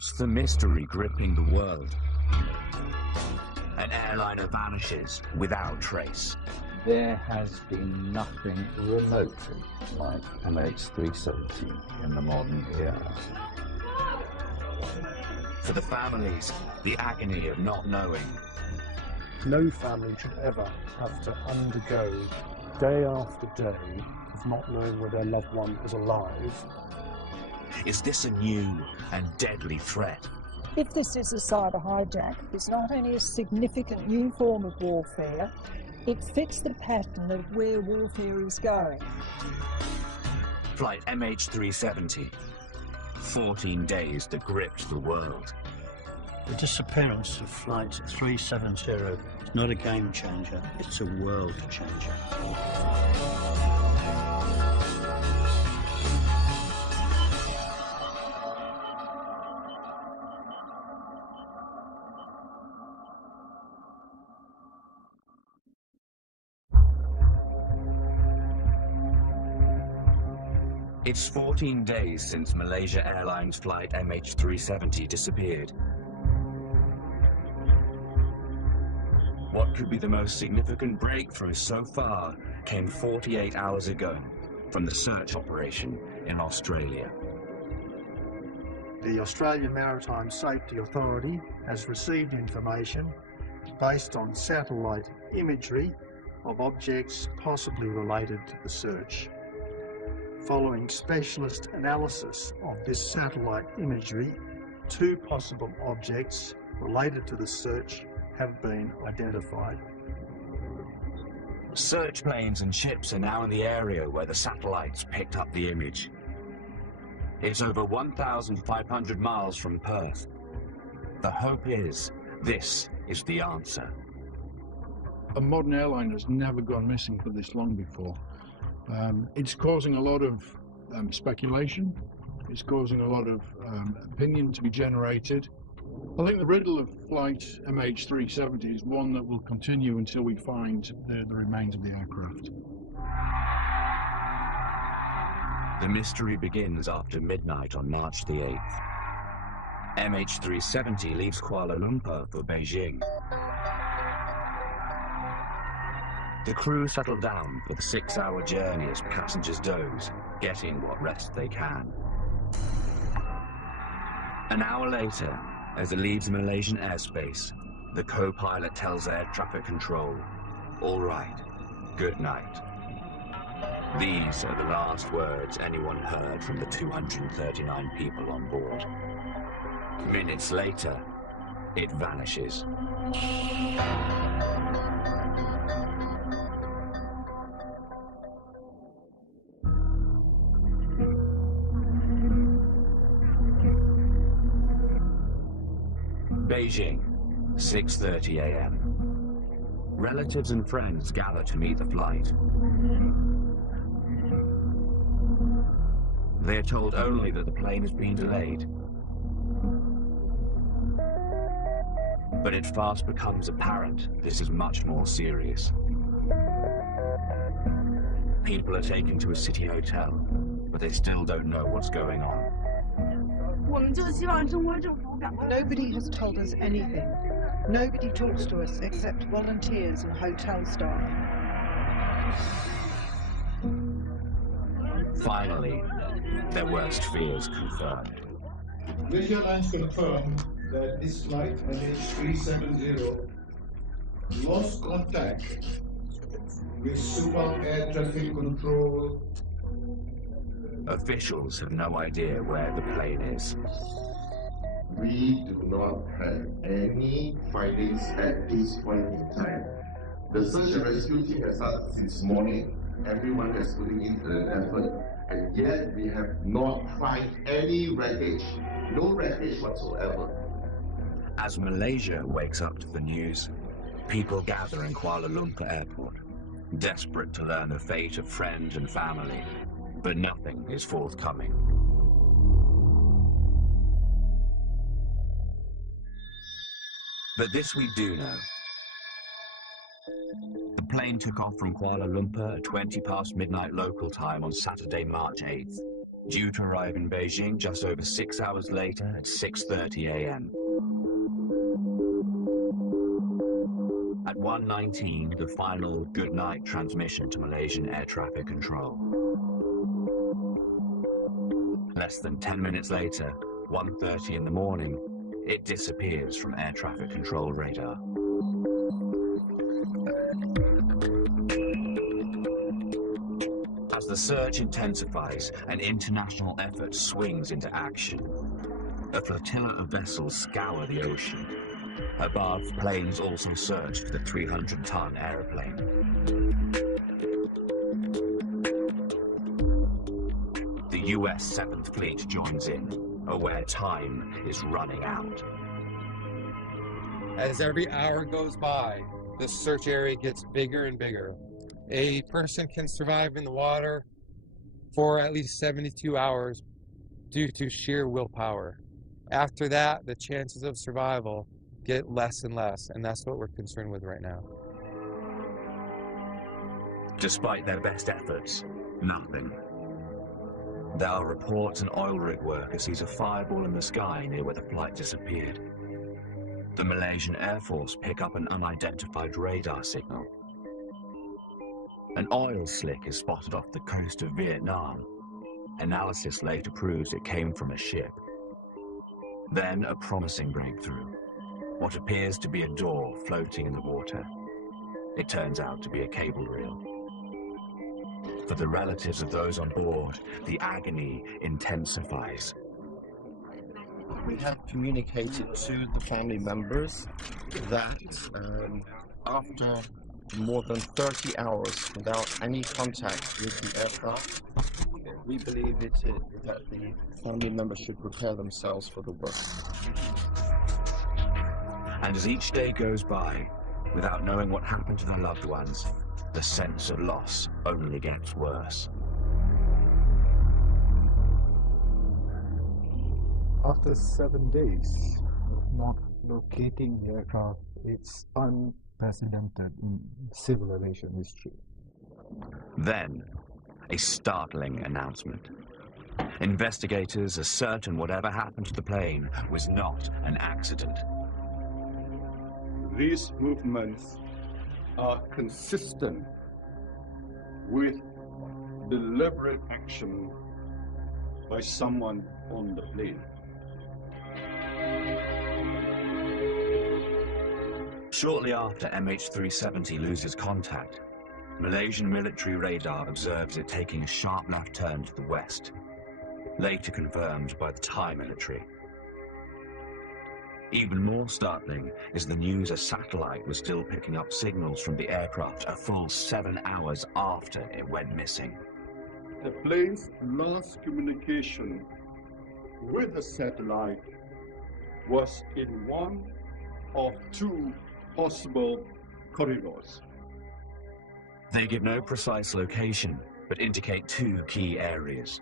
It's the mystery gripping the world. An airliner vanishes without trace. There has been nothing remotely like MH370 in the modern era. For the families, the agony of not knowing. No family should ever have to undergo day after day of not knowing where their loved one is alive. Is this a new and deadly threat? If this is a cyber hijack, it's not only a significant new form of warfare, it fits the pattern of where warfare is going. Flight MH370. 14 days that gripped the world. The disappearance of Flight 370 is not a game changer, it's a world changer. It's 14 days since Malaysia Airlines flight MH370 disappeared. What could be the most significant breakthrough so far came 48 hours ago from the search operation in Australia. The Australian Maritime Safety Authority has received information based on satellite imagery of objects possibly related to the search. Following specialist analysis of this satellite imagery, 2 possible objects related to the search have been identified. Search planes and ships are now in the area where the satellites picked up the image. It's over 1,500 miles from Perth. The hope is this is the answer. A modern airline has never gone missing for this long before. It's causing a lot of speculation. It's causing a lot of opinion to be generated. I think the riddle of flight MH370 is one that will continue until we find the remains of the aircraft. The mystery begins after midnight on March the 8th. MH370 leaves Kuala Lumpur for Beijing. The crew settle down for the 6-hour journey as passengers doze, getting what rest they can. An hour later, as it leaves Malaysian airspace, the co-pilot tells air traffic control, "All right, good night." These are the last words anyone heard from the 239 people on board. Minutes later, it vanishes. Beijing, 6:30 a.m. Relatives and friends gather to meet the flight. They are told only that the plane has been delayed. But it fast becomes apparent this is much more serious. People are taken to a city hotel, but they still don't know what's going on. Nobody has told us anything. Nobody talks to us except volunteers and hotel staff. Finally, their worst fears confirmed. Malaysia Airlines confirmed that this flight MH370 lost contact with Subang Air Traffic Control. Officials have no idea where the plane is. We do not have any findings at this point in time. The search and rescue team has started since morning. Everyone is putting in an effort, and yet we have not found any wreckage, no wreckage whatsoever. As Malaysia wakes up to the news, people gather in Kuala Lumpur Airport, desperate to learn the fate of friends and family, but nothing is forthcoming. But this we do know. The plane took off from Kuala Lumpur at 20 past midnight local time on Saturday, March 8th. due to arrive in Beijing just over 6 hours later at 6:30 a.m. At 1:19, the final good night transmission to Malaysian air traffic control. Less than 10 minutes later, 1:30 in the morning, it disappears from air traffic control radar. As the search intensifies and international effort swings into action, a flotilla of vessels scour the ocean. Above, planes also search for the 300-ton aeroplane. The US 7th Fleet joins in, aware time is running out. As every hour goes by, the search area gets bigger and bigger. A person can survive in the water for at least 72 hours due to sheer willpower. After that, the chances of survival get less and less, and that's what we're concerned with right now. Despite their best efforts, nothing. There are reports an oil rig worker sees a fireball in the sky near where the flight disappeared. The Malaysian Air Force pick up an unidentified radar signal. An oil slick is spotted off the coast of Vietnam. Analysis later proves it came from a ship. Then a promising breakthrough. What appears to be a door floating in the water. It turns out to be a cable reel. For the relatives of those on board, the agony intensifies. We have communicated to the family members that after more than 30 hours without any contact with the aircraft, we believe that the family members should prepare themselves for the worst. And as each day goes by, without knowing what happened to their loved ones, the sense of loss only gets worse. After 7 days of not locating the aircraft, it's unprecedented in civil aviation history. Then, a startling announcement. Investigators are certain whatever happened to the plane was not an accident. These movements are consistent with deliberate action by someone on the plane. Shortly after MH370 loses contact, Malaysian military radar observes it taking a sharp left turn to the west, later confirmed by the Thai military. Even more startling is the news a satellite was still picking up signals from the aircraft a full 7 hours after it went missing. The plane's last communication with the satellite was in one of two possible corridors. They give no precise location, but indicate two key areas.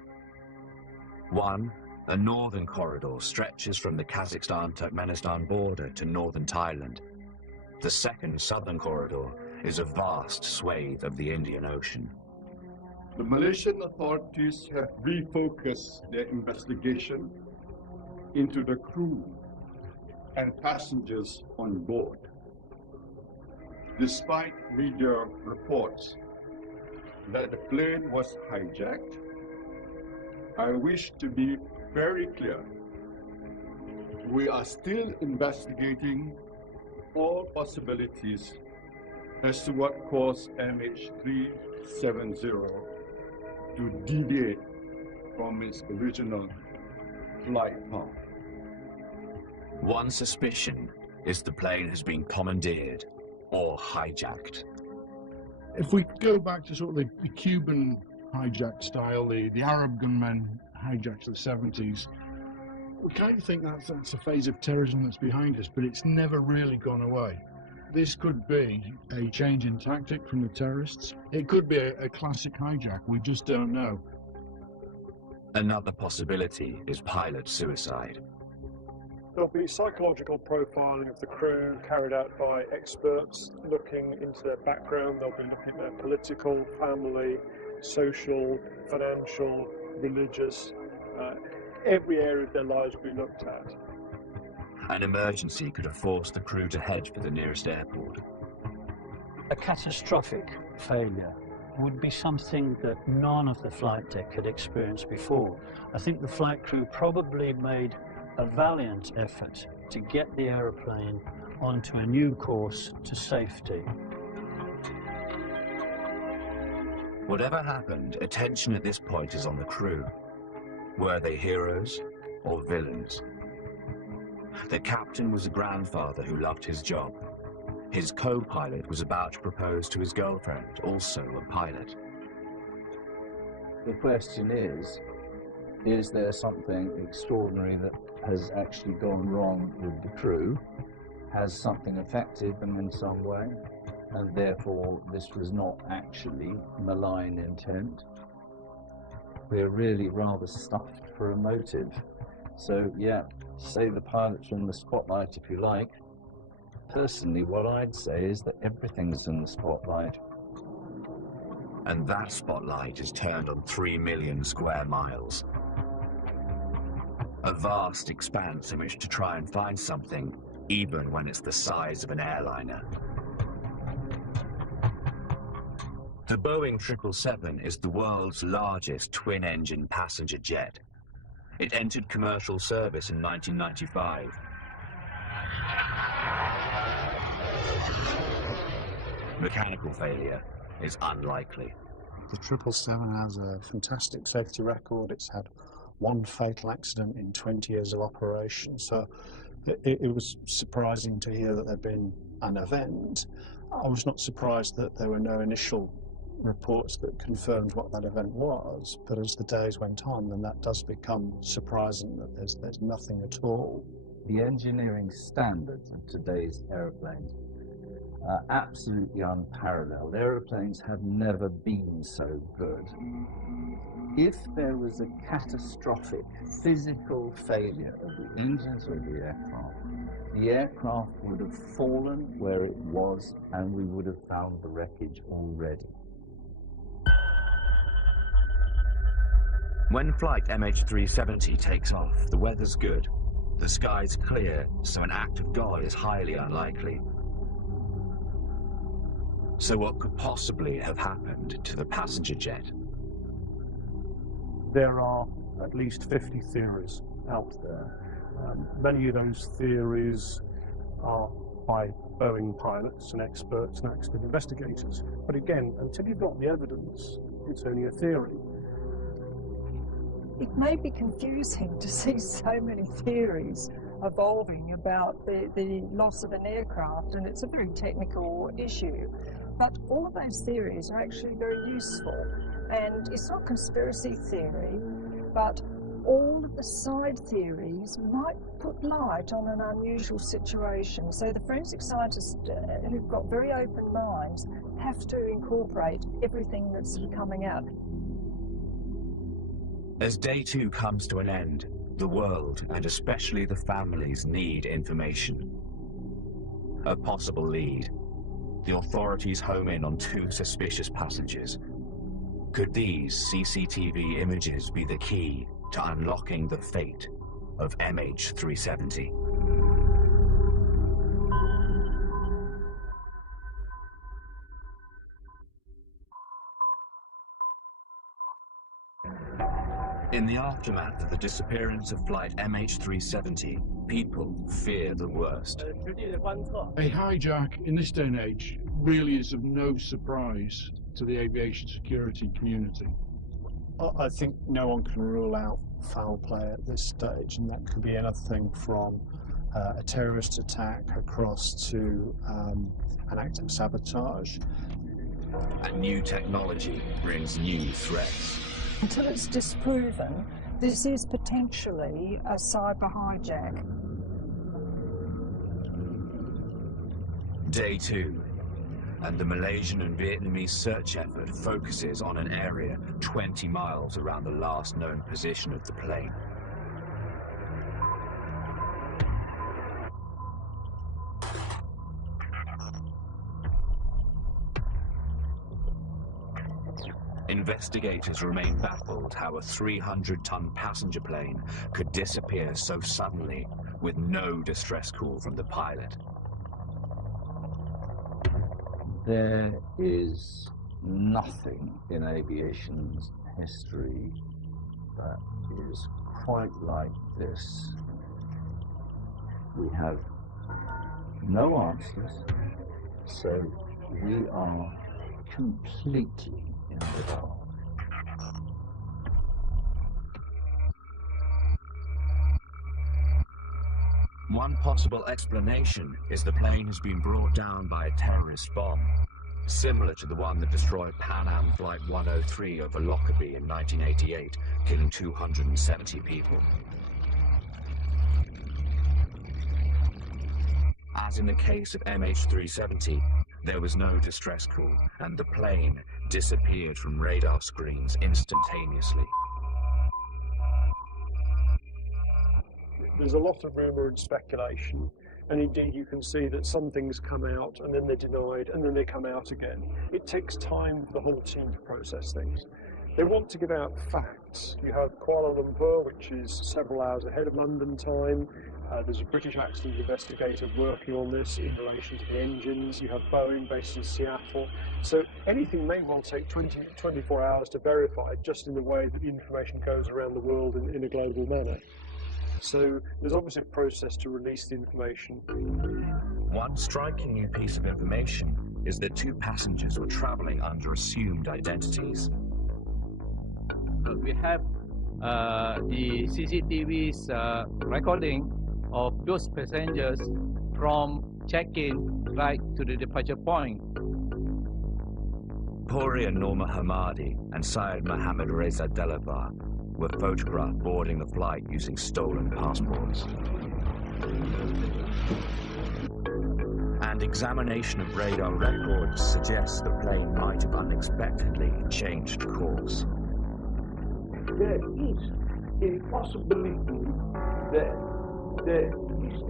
One, a northern corridor stretches from the Kazakhstan-Turkmenistan border to northern Thailand. The second southern corridor is a vast swathe of the Indian Ocean. The Malaysian authorities have refocused their investigation into the crew and passengers on board. Despite media reports that the plane was hijacked, I wish to be very clear. We are still investigating all possibilities as to what caused MH370 to deviate from its original flight path. One suspicion is the plane has been commandeered or hijacked. If we go back to sort of the Cuban hijack style, the Arab gunmen hijacked in the 70s, we kind of think that's a phase of terrorism that's behind us, but it's never really gone away. This could be a change in tactic from the terrorists. It could be a classic hijack, we just don't know. Another possibility is pilot suicide. There'll be psychological profiling of the crew carried out by experts looking into their background. They'll be looking at their political, family, social, financial religious, every area of their lives we looked at. An emergency could have forced the crew to head for the nearest airport. A catastrophic failure would be something that none of the flight deck had experienced before. I think the flight crew probably made a valiant effort to get the aeroplane onto a new course to safety. Whatever happened, attention at this point is on the crew. Were they heroes or villains? The captain was a grandfather who loved his job. His co-pilot was about to propose to his girlfriend, also a pilot. The question is there something extraordinary that has actually gone wrong with the crew? Has something affected them in some way? And therefore this was not actually malign intent? We're really rather stuffed for a motive. So yeah, say the pilots are in the spotlight if you like. Personally, what I'd say is that everything's in the spotlight. And that spotlight is turned on 3 million square miles. A vast expanse in which to try and find something, even when it's the size of an airliner. The Boeing 777 is the world's largest twin-engine passenger jet. It entered commercial service in 1995. Mechanical failure is unlikely. The 777 has a fantastic safety record. It's had one fatal accident in 20 years of operation, so it was surprising to hear that there'd been an event. I was not surprised that there were no initial reports that confirmed what that event was, but as the days went on, then that does become surprising that there's nothing at all. The engineering standards of today's aeroplanes are absolutely unparalleled. Aeroplanes have never been so good. If there was a catastrophic physical failure of the engines or the aircraft would have fallen where it was and we would have found the wreckage already. When flight MH370 takes off, the weather's good. The sky's clear, so an act of God is highly unlikely. So what could possibly have happened to the passenger jet? There are at least 50 theories out there. Many of those theories are by Boeing pilots and experts and accident investigators. But again, until you've got the evidence, it's only a theory. It may be confusing to see so many theories evolving about the loss of an aircraft, and it's a very technical issue. But all of those theories are actually very useful. And it's not conspiracy theory, but all of the side theories might put light on an unusual situation. So the forensic scientists who've got very open minds have to incorporate everything that's sort of coming out. As day 2 comes to an end, the world, and especially the families, need information. A possible lead. The authorities home in on 2 suspicious passengers. Could these CCTV images be the key to unlocking the fate of MH370? In the aftermath of the disappearance of flight MH370, people fear the worst. A hijack in this day and age really is of no surprise to the aviation security community. I think no one can rule out foul play at this stage, and that could be anything from a terrorist attack across to an act of sabotage. And new technology brings new threats. Until it's disproven, this is potentially a cyber hijack. Day 2, and the Malaysian and Vietnamese search effort focuses on an area 20 miles around the last known position of the plane. Investigators remain baffled how a 300-ton passenger plane could disappear so suddenly with no distress call from the pilot. There is nothing in aviation's history that is quite like this. We have no answers, so we are completely in the dark. One possible explanation is the plane has been brought down by a terrorist bomb, similar to the one that destroyed Pan Am Flight 103 over Lockerbie in 1988, killing 270 people. As in the case of MH370, there was no distress call, and the plane disappeared from radar screens instantaneously. There's a lot of rumour and speculation, and indeed you can see that some things come out and then they're denied and then they come out again. It takes time for the whole team to process things. They want to give out facts. You have Kuala Lumpur, which is several hours ahead of London time. There's a British accident investigator working on this in relation to the engines. You have Boeing based in Seattle. So anything may well take 24 hours to verify, just in the way that the information goes around the world in a global manner. So there's obviously a process to release the information. One striking new piece of information is that two passengers were travelling under assumed identities. We have the CCTV's recording of those passengers from check-in right to the departure point. Puri Norma Hamadi and Syed Mohammed Reza Delabar were photographed boarding the flight using stolen passports. And examination of radar records suggests the plane might have unexpectedly changed course. There is a possibility that this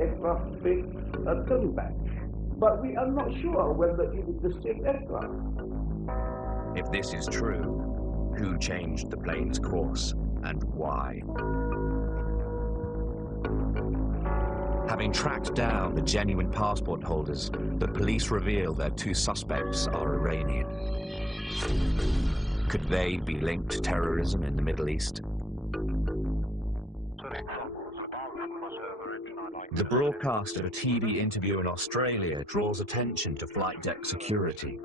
aircraft faked a turn back, but we are not sure whether it is the same aircraft. If this is true, who changed the plane's course and why? Having tracked down the genuine passport holders, the police reveal their two suspects are Iranian. Could they be linked to terrorism in the Middle East? The broadcast of a TV interview in Australia draws attention to flight deck security.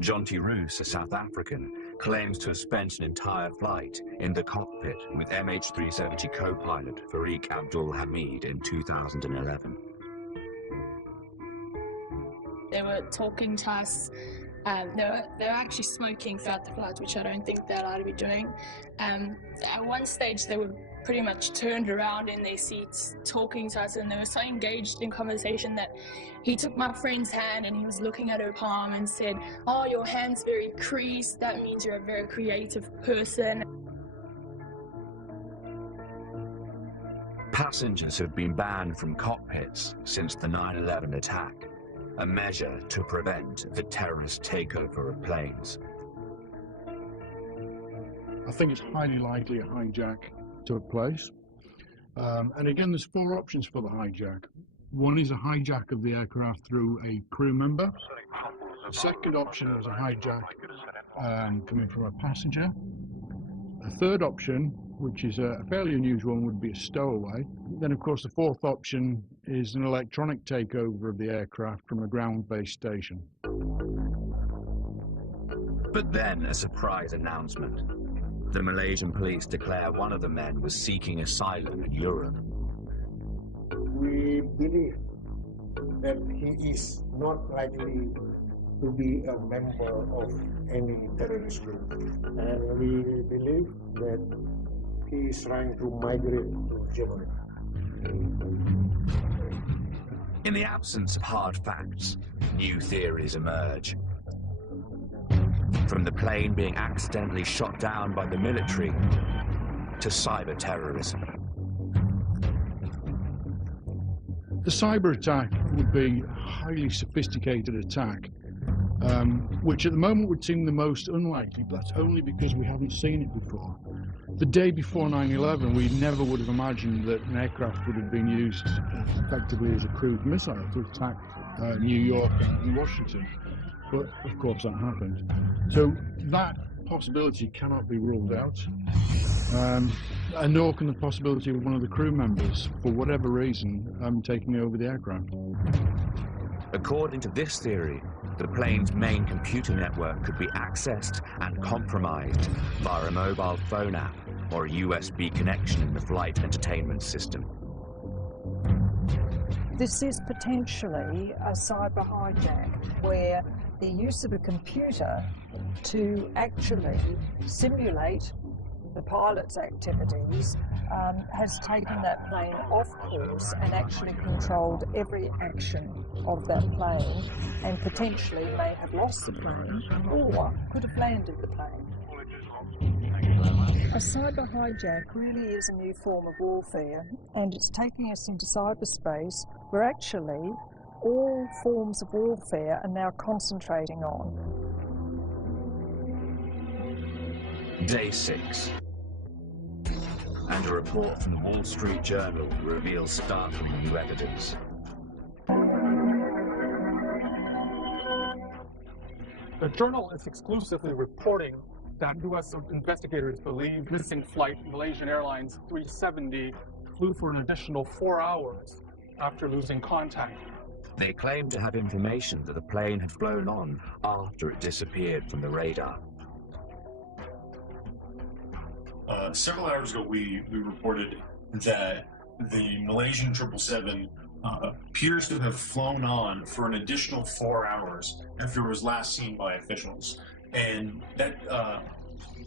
Jonty Roos, a South African, claims to have spent an entire flight in the cockpit with MH370 co-pilot Fareeq Abdul Hamid in 2011. They were talking to us. They were actually smoking throughout the flight, which I don't think they're allowed to be doing. At one stage, they were pretty much turned around in their seats talking to us, and they were so engaged in conversation that he took my friend's hand and he was looking at her palm and said, "Oh, your hand's very creased, that means you're a very creative person." Passengers have been banned from cockpits since the 9/11 attack, a measure to prevent the terrorist takeover of planes. I think it's highly likely a hijack took place. And again, there's four options for the hijack. One is a hijack of the aircraft through a crew member. The second option was a hijack coming from a passenger. A third option, which is a fairly unusual one, would be a stowaway. Then, of course, the fourth option is an electronic takeover of the aircraft from a ground-based station. But then a surprise announcement. The Malaysian police declare one of the men was seeking asylum in Europe. We believe that he is not likely to be a member of any terrorist group, and we believe that he is trying to migrate to Germany. In the absence of hard facts, new theories emerge. From the plane being accidentally shot down by the military to cyber terrorism. The cyber attack would be a highly sophisticated attack which at the moment would seem the most unlikely, but that's only because we haven't seen it before. The day before 9/11, we never would have imagined that an aircraft would have been used effectively as a cruise missile to attack New York and Washington. But of course that happened. So that possibility cannot be ruled out. And nor can the possibility of one of the crew members, for whatever reason, taking over the aircraft. According to this theory, the plane's main computer network could be accessed and compromised via a mobile phone app or a USB connection in the flight entertainment system. This is potentially a cyber hijack where the use of a computer to actually simulate the pilot's activities has taken that plane off course and actually controlled every action of that plane, and potentially may have lost the plane or could have landed the plane. A cyber hijack really is a new form of warfare, and it's taking us into cyberspace where actually all forms of warfare are now concentrating on. Day 6. And a report from the Wall Street Journal reveals startling new evidence. The journal is exclusively reporting that U.S. investigators believe missing flight Malaysian Airlines 370 flew for an additional 4 hours after losing contact. They claim to have information that the plane had flown on after it disappeared from the radar. Several hours ago, we reported that the Malaysian 777 appears to have flown on for an additional 4 hours after it was last seen by officials. And that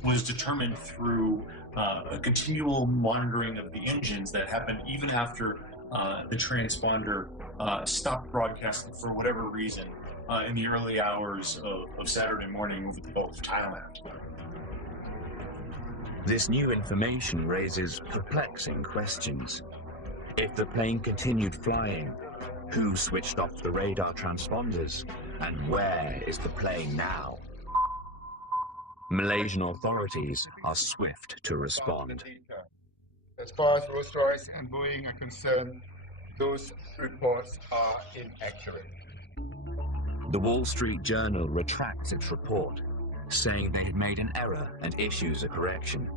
was determined through a continual monitoring of the engines that happened even after the transponder stopped broadcasting for whatever reason in the early hours of Saturday morning over the Gulf of Thailand. This new information raises perplexing questions. If the plane continued flying, who switched off the radar transponders? And where is the plane now? Malaysian authorities are swift to respond. As far as Rolls-Royce and Boeing are concerned, those reports are inaccurate. The Wall Street Journal retracts its report, saying they had made an error and issues a correction.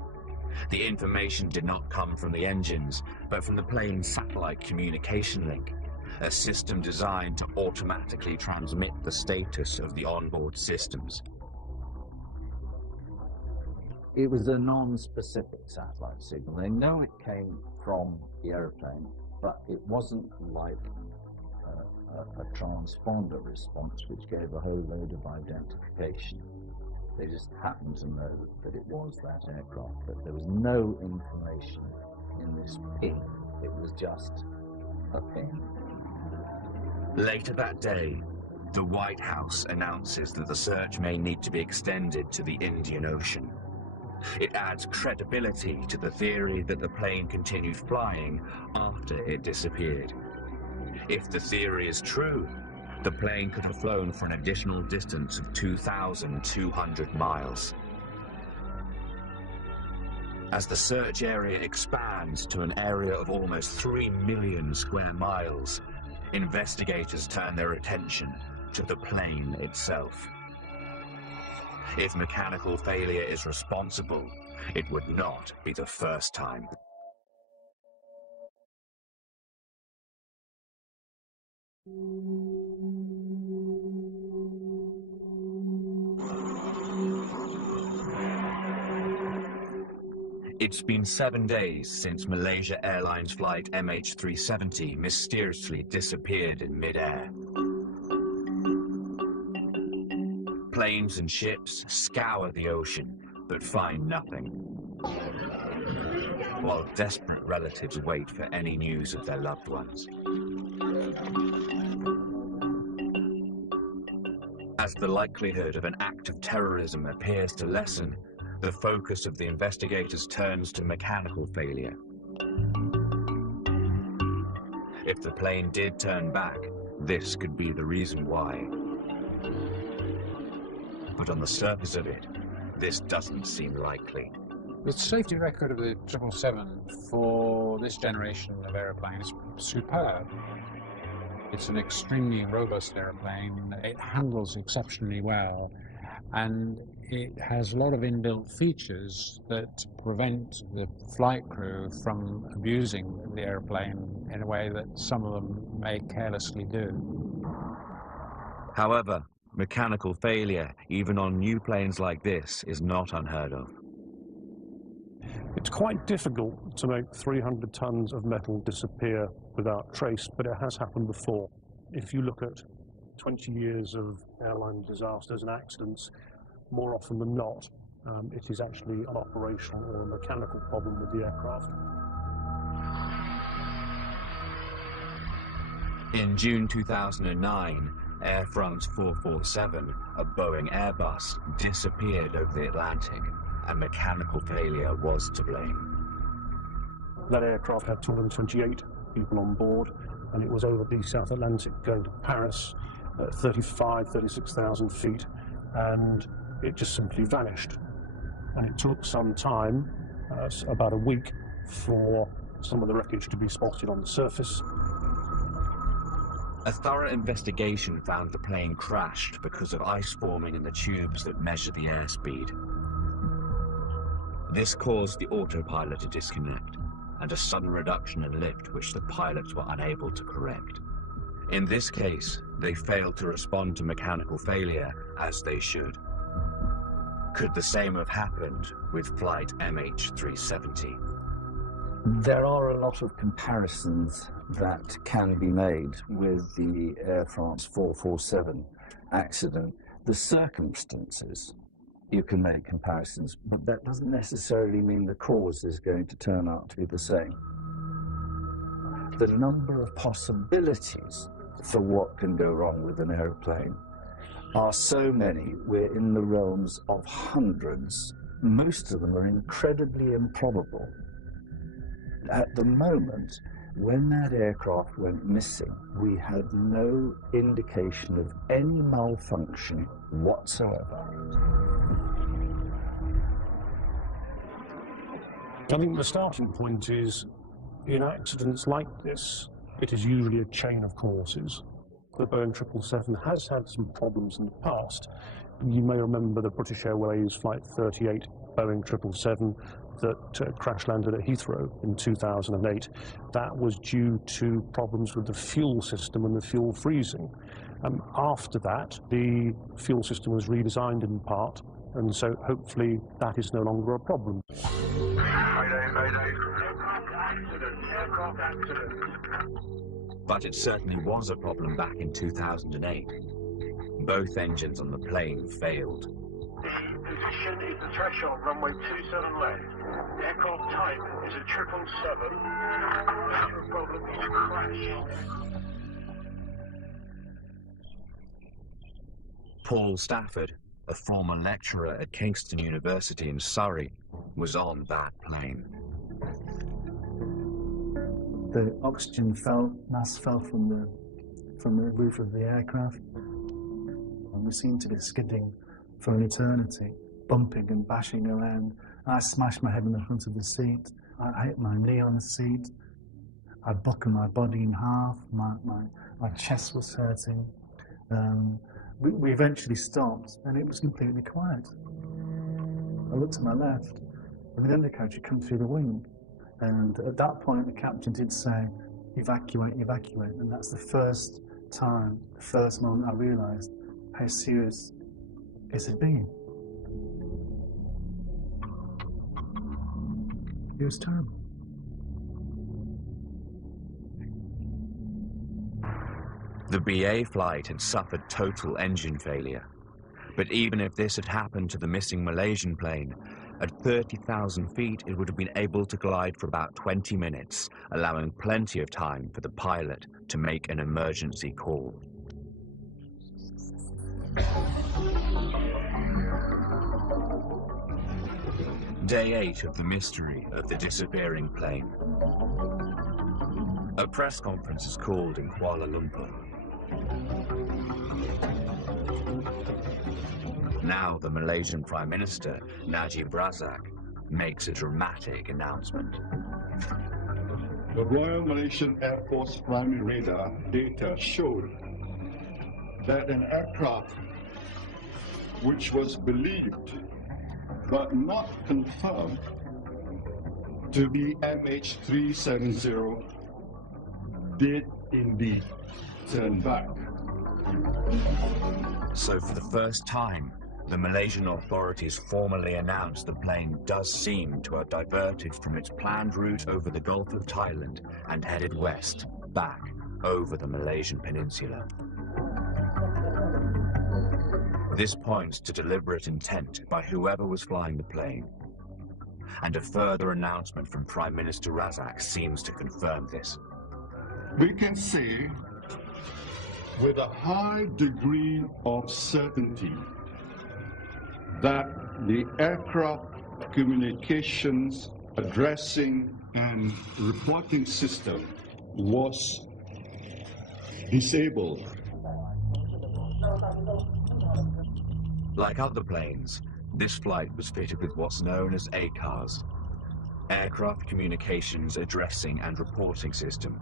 The information did not come from the engines, but from the plane's satellite communication link, a system designed to automatically transmit the status of the onboard systems. It was a non-specific satellite signal. They know it came from the airplane, but it wasn't like a transponder response which gave a whole load of identification. They just happened to know that it was that aircraft, but there was no information in this ping. It was just a ping. Later that day, the White House announces that the search may need to be extended to the Indian Ocean. It adds credibility to the theory that the plane continued flying after it disappeared. If the theory is true, the plane could have flown for an additional distance of 2,200 miles. As the search area expands to an area of almost 3 million square miles, investigators turn their attention to the plane itself. If mechanical failure is responsible, it would not be the first time. It's been 7 days since Malaysia Airlines flight MH370 mysteriously disappeared in mid-air. Planes and ships scour the ocean, but find nothing, while desperate relatives wait for any news of their loved ones. As the likelihood of an act of terrorism appears to lessen, the focus of the investigators turns to mechanical failure. If the plane did turn back, this could be the reason why. but on the surface of it, this doesn't seem likely. The safety record of the 777 for this generation of aeroplane is superb. It's an extremely robust airplane. It handles exceptionally well, and it has a lot of inbuilt features that prevent the flight crew from abusing the airplane in a way that some of them may carelessly do. However, mechanical failure, even on new planes like this, is not unheard of. It's quite difficult to make 300 tons of metal disappear without trace, but it has happened before. If you look at 20 years of airline disasters and accidents, more often than not, it is actually an operational or a mechanical problem with the aircraft. In June 2009, Air France 447, a Boeing Airbus, disappeared over the Atlantic, and mechanical failure was to blame. That aircraft had 228 people on board, and it was over the South Atlantic going to Paris at 36,000 feet, and it just simply vanished. And it took some time, about a week, for some of the wreckage to be spotted on the surface. A thorough investigation found the plane crashed because of ice forming in the tubes that measure the airspeed. This caused the autopilot to disconnect, and a sudden reduction in lift which the pilots were unable to correct. In this case, they failed to respond to mechanical failure as they should. Could the same have happened with flight MH370? There are a lot of comparisons that can be made with the Air France 447 accident. The circumstances, you can make comparisons, but that doesn't necessarily mean the cause is going to turn out to be the same. The number of possibilities for what can go wrong with an aeroplane are so many, we're in the realms of hundreds. Most of them are incredibly improbable. At the moment, when that aircraft went missing, we had no indication of any malfunction whatsoever. I think the starting point is, in accidents like this, it is usually a chain of causes. The Boeing 777 has had some problems in the past. You may remember the British Airways Flight 38 Boeing 777 that crash landed at Heathrow in 2008. That was due to problems with the fuel system and the fuel freezing. After that, the fuel system was redesigned in part, and so hopefully that is no longer a problem. But it certainly was a problem back in 2008. Both engines on the plane failed. Position is the threshold, runway 27 left. Aircraft type is a 777. The problem is crash. Paul Stafford, a former lecturer at Kingston University in Surrey, was on that plane. The oxygen mass fell from the roof of the aircraft, and we seemed to be skidding for an eternity, bumping and bashing around. I smashed my head in the front of the seat. I hit my knee on the seat. I buckled my body in half. My chest was hurting. We eventually stopped, and it was completely quiet. I looked to my left, and the undercoach had come through the wing. And at that point, the captain did say, "Evacuate, evacuate." And that's the first time, the first moment I realised how serious it had been. It was terrible. The BA flight had suffered total engine failure. But even if this had happened to the missing Malaysian plane, at 30,000 feet it would have been able to glide for about 20 minutes, allowing plenty of time for the pilot to make an emergency call. Day 8 of the mystery of the disappearing plane. A press conference is called in Kuala Lumpur. Now the Malaysian Prime Minister, Najib Razak, makes a dramatic announcement. The Royal Malaysian Air Force primary radar data showed that an aircraft which was believed but not confirmed to be MH370 did indeed turn back. So for the first time, the Malaysian authorities formally announced the plane does seem to have diverted from its planned route over the Gulf of Thailand and headed west, back over the Malaysian peninsula. This points to deliberate intent by whoever was flying the plane. And a further announcement from Prime Minister Razak seems to confirm this. We can say with a high degree of certainty that the aircraft communications addressing and reporting system was disabled. Like other planes, this flight was fitted with what's known as ACARS, Aircraft Communications Addressing and Reporting System.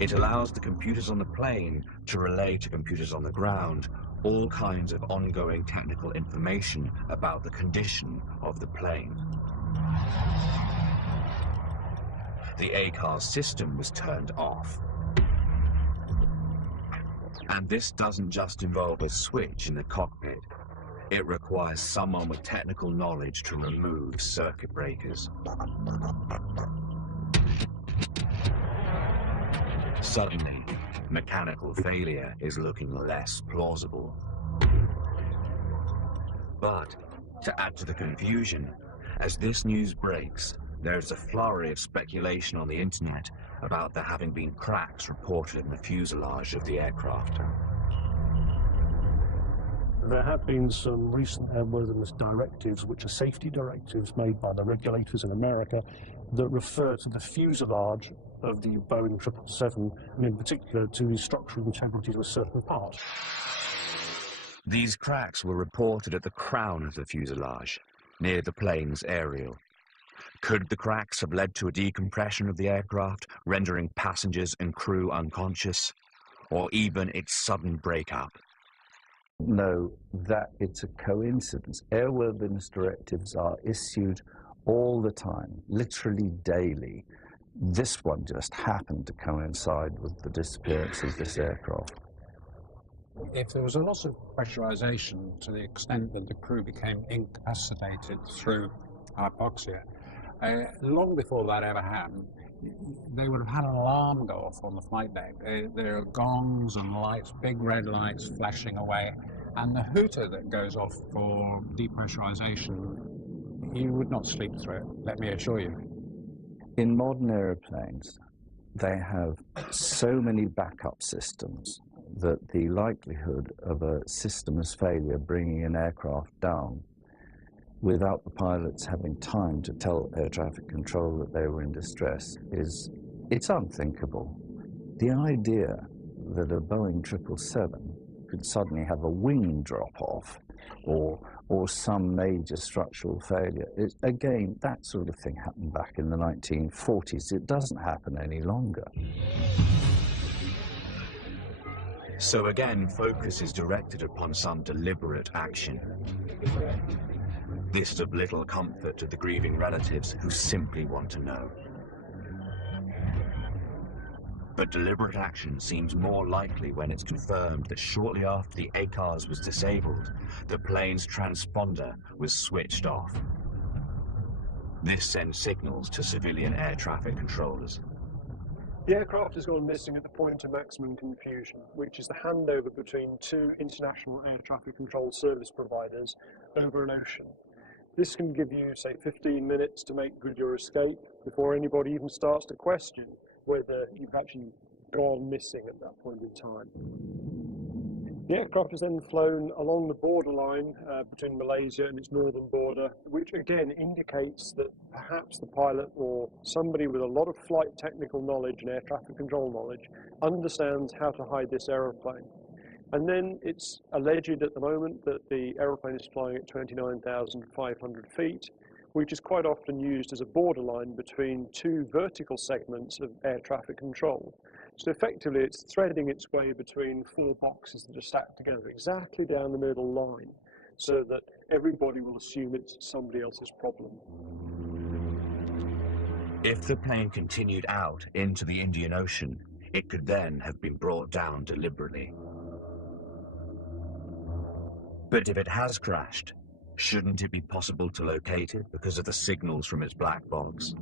It allows the computers on the plane to relay to computers on the ground all kinds of ongoing technical information about the condition of the plane. The ACARS system was turned off. And this doesn't just involve a switch in the cockpit. It requires someone with technical knowledge to remove circuit breakers. Suddenly, mechanical failure is looking less plausible. But, to add to the confusion, as this news breaks, there's a flurry of speculation on the internet about there having been cracks reported in the fuselage of the aircraft. There have been some recent airworthiness directives, which are safety directives made by the regulators in America, that refer to the fuselage of the Boeing 777, and in particular to the structural integrity of certain parts. These cracks were reported at the crown of the fuselage, near the plane's aerial. Could the cracks have led to a decompression of the aircraft, rendering passengers and crew unconscious, or even its sudden breakup? No, that it's a coincidence. Airworthiness directives are issued all the time, literally daily. This one just happened to coincide with the disappearance of this aircraft. If there was a loss of pressurization to the extent that the crew became incapacitated through hypoxia, long before that ever happened, they would have had an alarm go off on the flight deck. There are gongs and lights, big red lights flashing away, and the hooter that goes off for depressurization, you would not sleep through it, let me assure you. In modern aeroplanes, they have so many backup systems that the likelihood of a system's failure bringing an aircraft down without the pilots having time to tell air traffic control that they were in distress it's unthinkable. The idea that a Boeing 777 could suddenly have a wing drop off or some major structural failure, again, that sort of thing happened back in the 1940s. It doesn't happen any longer. So again, focus is directed upon some deliberate action. This is of little comfort to the grieving relatives who simply want to know. But deliberate action seems more likely when it's confirmed that shortly after the ACARS was disabled, the plane's transponder was switched off. This sends signals to civilian air traffic controllers. The aircraft has gone missing at the point of maximum confusion, which is the handover between two international air traffic control service providers over an ocean. This can give you, say, 15 minutes to make good your escape before anybody even starts to question whether you've actually gone missing at that point in time. The aircraft is then flown along the borderline between Malaysia and its northern border, which again indicates that perhaps the pilot or somebody with a lot of flight technical knowledge and air traffic control knowledge understands how to hide this aeroplane. And then it's alleged at the moment that the aeroplane is flying at 29,500 feet, which is quite often used as a borderline between two vertical segments of air traffic control. So effectively, it's threading its way between four boxes that are stacked together exactly down the middle line, so that everybody will assume it's somebody else's problem. If the plane continued out into the Indian Ocean, it could then have been brought down deliberately. But if it has crashed, shouldn't it be possible to locate it because of the signals from its black box?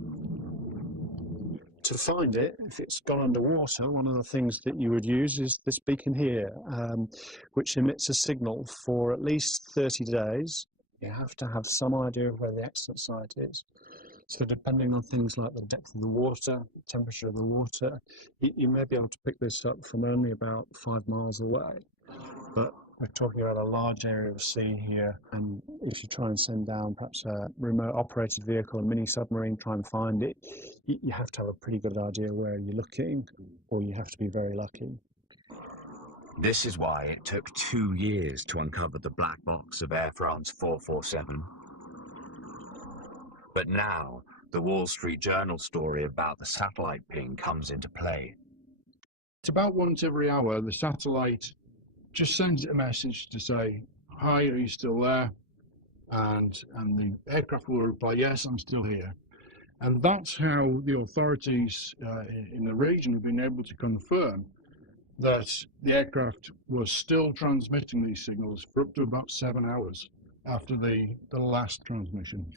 To find it, if it's gone underwater, one of the things that you would use is this beacon here, which emits a signal for at least 30 days. You have to have some idea of where the accident site is. So depending on things like the depth of the water, temperature of the water, you may be able to pick this up from only about 5 miles away. But we're talking about a large area of sea here, and if you try and send down perhaps a remote operated vehicle, a mini submarine, try and find it, you have to have a pretty good idea where you're looking, or you have to be very lucky. This is why it took 2 years to uncover the black box of Air France 447. But now, the Wall Street Journal story about the satellite ping comes into play. It's about once every hour, the satellite just sends it a message to say, "Hi, are you still there?" And the aircraft will reply, "Yes, I'm still here." And that's how the authorities in the region have been able to confirm that the aircraft was still transmitting these signals for up to about 7 hours after the last transmission.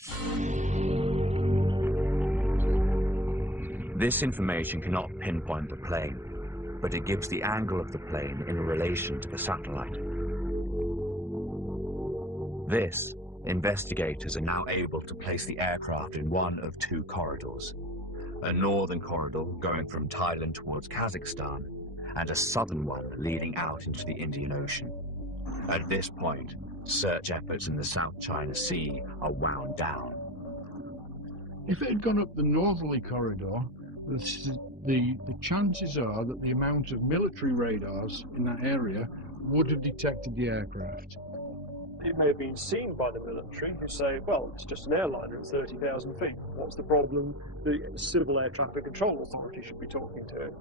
This information cannot pinpoint the plane, but it gives the angle of the plane in relation to the satellite. This, investigators are now able to place the aircraft in one of two corridors. A northern corridor going from Thailand towards Kazakhstan, and a southern one leading out into the Indian Ocean. At this point, search efforts in the South China Sea are wound down. If it had gone up the northerly corridor, the chances are that the amount of military radars in that area would have detected the aircraft. It may have been seen by the military who say, well, it's just an airliner at 30,000 feet. What's the problem? The Civil Air Traffic Control Authority should be talking to it.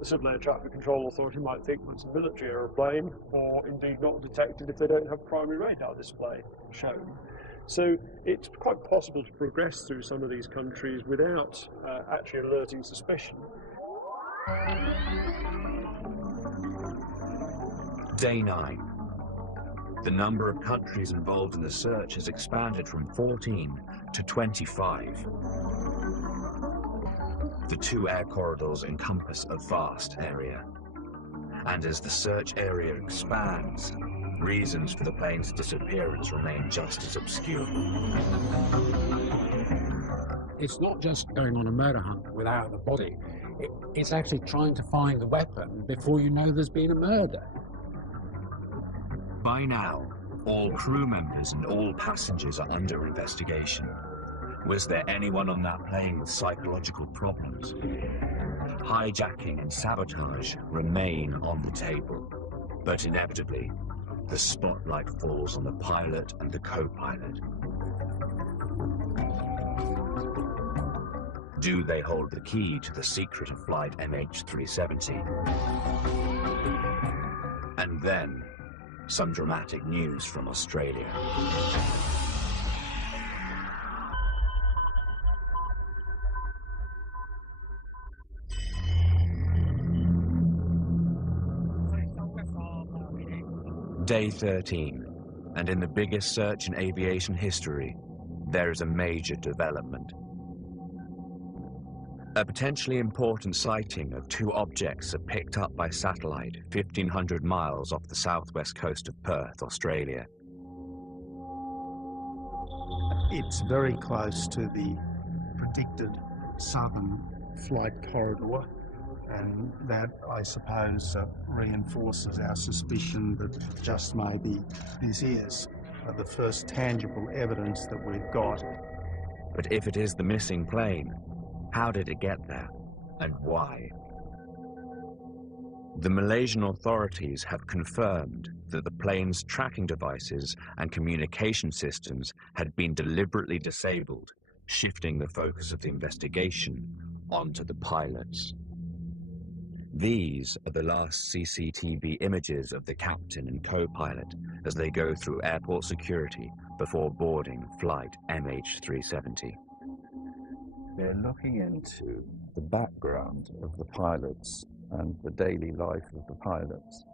The Civil Air Traffic Control Authority might think it's a military aeroplane, or indeed not detected if they don't have primary radar display shown. So it's quite possible to progress through some of these countries without actually alerting suspicion. Day 9. The number of countries involved in the search has expanded from 14 to 25. The two air corridors encompass a vast area. And as the search area expands, reasons for the plane's disappearance remain just as obscure. It's not just going on a murder hunt without the body. It's actually trying to find the weapon before you know there's been a murder. By now, all crew members and all passengers are under investigation. Was there anyone on that plane with psychological problems? Hijacking and sabotage remain on the table, but inevitably, the spotlight falls on the pilot and the co-pilot. Do they hold the key to the secret of flight MH370? And then, some dramatic news from Australia. Day 13, and in the biggest search in aviation history, there is a major development. A potentially important sighting of two objects are picked up by satellite 1,500 miles off the southwest coast of Perth, Australia. It's very close to the predicted southern flight corridor, and that, I suppose, reinforces our suspicion that just maybe this is the first tangible evidence that we've got. But if it is the missing plane, how did it get there, and why? The Malaysian authorities have confirmed that the plane's tracking devices and communication systems had been deliberately disabled, shifting the focus of the investigation onto the pilots. These are the last CCTV images of the captain and co-pilot as they go through airport security before boarding flight MH370. They're looking into the background of the pilots and the daily life of the pilots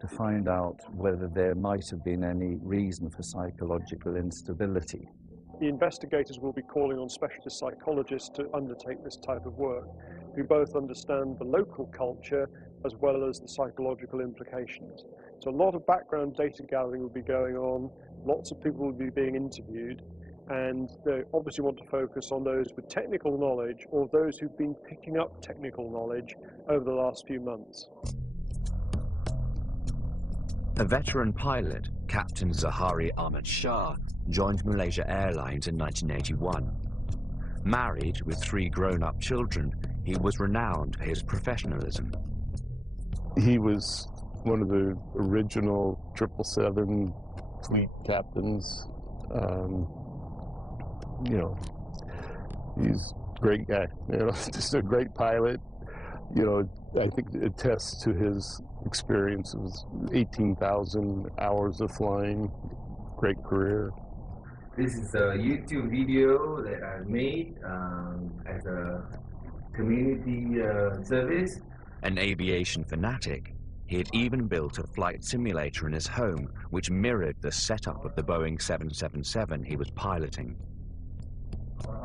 to find out whether there might have been any reason for psychological instability. The investigators will be calling on specialist psychologists to undertake this type of work, who both understand the local culture as well as the psychological implications. So a lot of background data gathering will be going on, lots of people will be being interviewed, and they obviously want to focus on those with technical knowledge or those who've been picking up technical knowledge over the last few months. A veteran pilot, Captain Zahari Ahmad Shah, joined Malaysia Airlines in 1981. Married with 3 grown-up children, he was renowned for his professionalism. He was one of the original 777 fleet captains. You know, he's a great guy, you know, just a great pilot. You know, I think it attests to his experience. It was 18,000 hours of flying, great career. This is a YouTube video that I made as a community service. An aviation fanatic, he had even built a flight simulator in his home which mirrored the setup of the Boeing 777 he was piloting.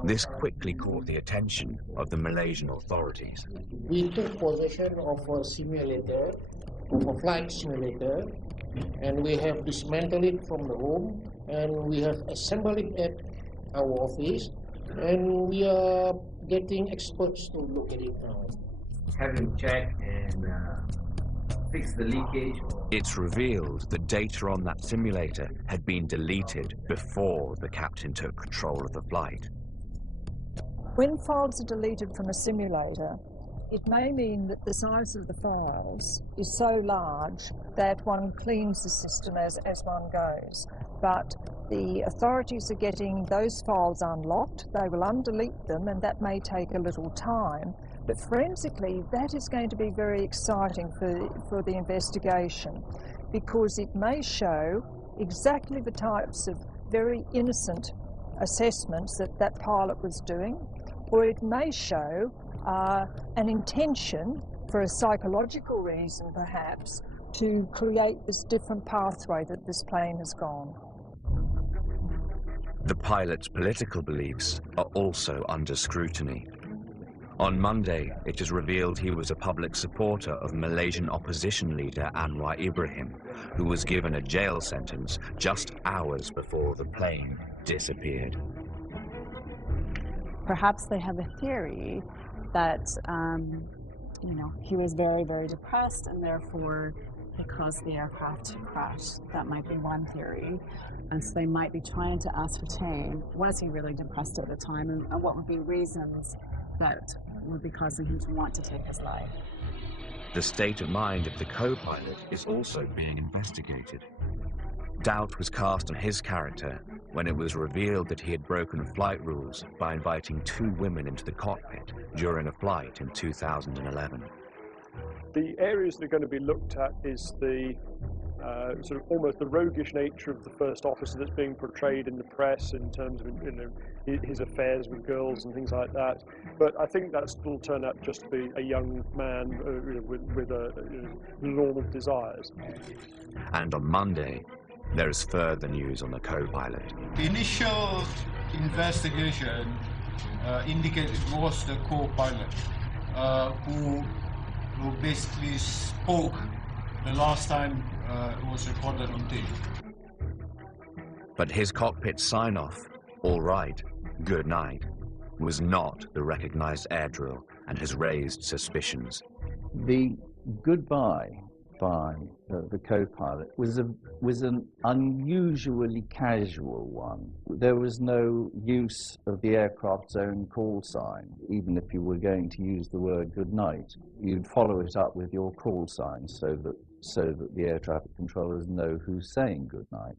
This quickly caught the attention of the Malaysian authorities. We took possession of a simulator, of a flight simulator, and we have dismantled it from the home, and we have assembled it at our office, and we are getting experts to look at it now. Having checked and fixed the leakage. It's revealed that data on that simulator had been deleted before the captain took control of the flight. When files are deleted from a simulator, it may mean that the size of the files is so large that one cleans the system as one goes. But the authorities are getting those files unlocked, they will undelete them, and that may take a little time. But forensically, that is going to be very exciting for the investigation, because it may show exactly the types of very innocent assessments that that pilot was doing, or it may show an intention, for a psychological reason perhaps, to create this different pathway that this plane has gone. The pilot's political beliefs are also under scrutiny. On Monday, it is revealed he was a public supporter of Malaysian opposition leader Anwar Ibrahim, who was given a jail sentence just hours before the plane disappeared. Perhaps they have a theory that, you know, he was very, very depressed and therefore he caused the aircraft to crash. That might be one theory. And so they might be trying to ascertain, was he really depressed at the time, and what would be reasons that would be causing him to want to take his life. The state of mind of the co-pilot is also being investigated. Doubt was cast on his character when it was revealed that he had broken flight rules by inviting 2 women into the cockpit during a flight in 2011. The areas that are going to be looked at is the sort of almost the roguish nature of the first officer that's being portrayed in the press in terms of, you know, his affairs with girls and things like that. But I think that will turn out just to be a young man with normal desires. And on Monday, there is further news on the co-pilot. The initial investigation indicated it was the co-pilot who basically spoke the last time it was recorded on tape. But his cockpit sign-off, "All right, good night," was not the recognized air drill and has raised suspicions. The goodbye by the co-pilot was an unusually casual one. there was no use of the aircraft's own call sign. Even if you were going to use the word good night, you'd follow it up with your call sign so that the air traffic controllers know who's saying good night.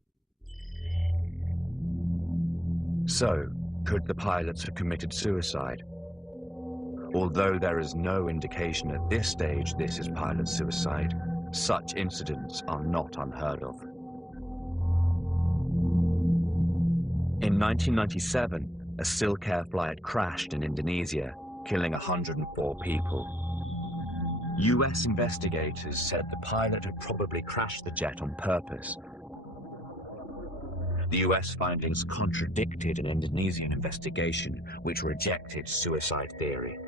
So, could the pilots have committed suicide? Although there is no indication at this stage this is pilot suicide, such incidents are not unheard of. In 1997, a Silk Air flight crashed in Indonesia, killing 104 people. US investigators said the pilot had probably crashed the jet on purpose. The US findings contradicted an Indonesian investigation which rejected suicide theory.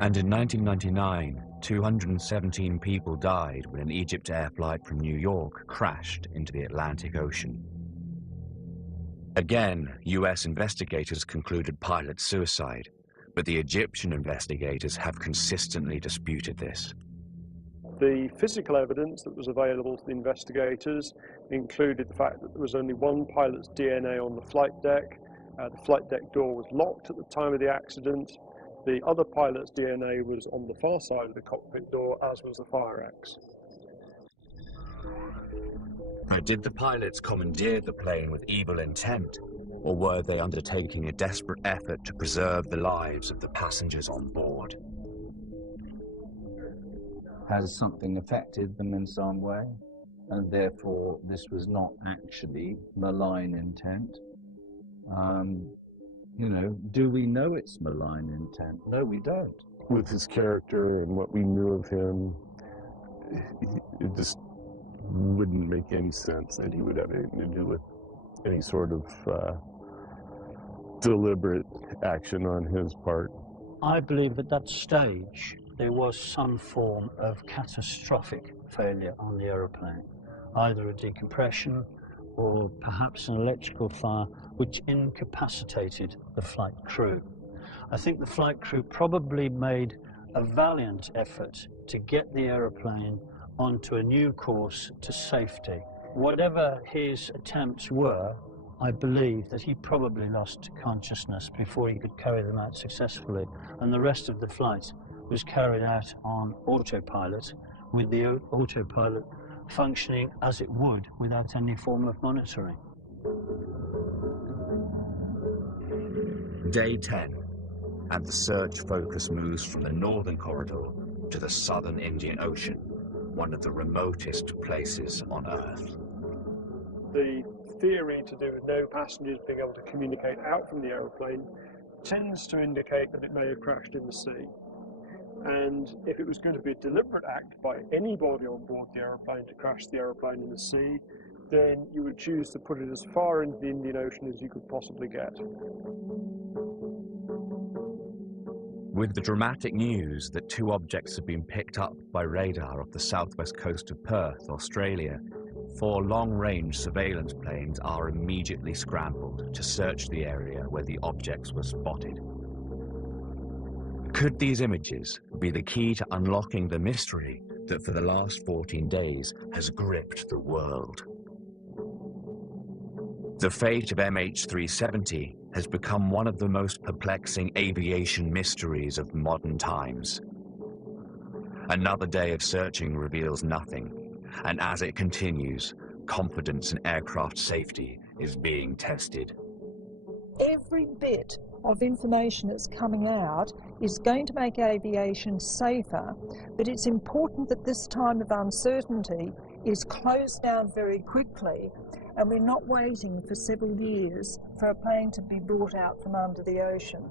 And in 1999, 217 people died when an Egypt Air flight from New York crashed into the Atlantic Ocean. Again, US investigators concluded pilot suicide, but the Egyptian investigators have consistently disputed this. The physical evidence that was available to the investigators included the fact that there was only one pilot's DNA on the flight deck. The flight deck door was locked at the time of the accident. The other pilot's DNA was on the far side of the cockpit door, as was the fire axe. But did the pilots commandeer the plane with evil intent, or were they undertaking a desperate effort to preserve the lives of the passengers on board? Has something affected them in some way? And therefore, this was not actually malign intent. You know, do we know it's malign intent? No, we don't. With his character and what we knew of him, it just wouldn't make any sense that he would have anything to do with any sort of deliberate action on his part. I believe at that stage there was some form of catastrophic failure on the aeroplane, either a decompression or perhaps an electrical fire which incapacitated the flight crew. I think the flight crew probably made a valiant effort to get the aeroplane onto a new course to safety. Whatever his attempts were, I believe that he probably lost consciousness before he could carry them out successfully, and the rest of the flight was carried out on autopilot, with the autopilot functioning as it would without any form of monitoring. Day 10, and the search focus moves from the northern corridor to the southern Indian Ocean, one of the remotest places on Earth. The theory to do with no passengers being able to communicate out from the aeroplane tends to indicate that it may have crashed in the sea. And if it was going to be a deliberate act by anybody on board the aeroplane to crash the aeroplane in the sea, then you would choose to put it as far into the Indian Ocean as you could possibly get. With the dramatic news that 2 objects have been picked up by radar off the southwest coast of Perth, Australia, 4 long-range surveillance planes are immediately scrambled to search the area where the objects were spotted. Could these images be the key to unlocking the mystery that for the last 14 days has gripped the world? The fate of MH370 has become one of the most perplexing aviation mysteries of modern times. Another day of searching reveals nothing, and as it continues, confidence in aircraft safety is being tested. Every bit of information that's coming out is going to make aviation safer, but it's important that this time of uncertainty is closed down very quickly, and we're not waiting for several years for a plane to be brought out from under the ocean.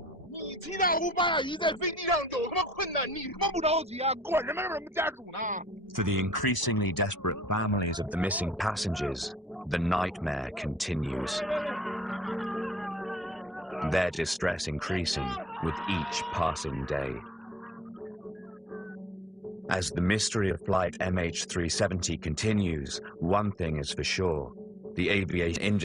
For the increasingly desperate families of the missing passengers, the nightmare continues. Their distress increasing with each passing day. As the mystery of flight MH370 continues, one thing is for sure: the aviation industry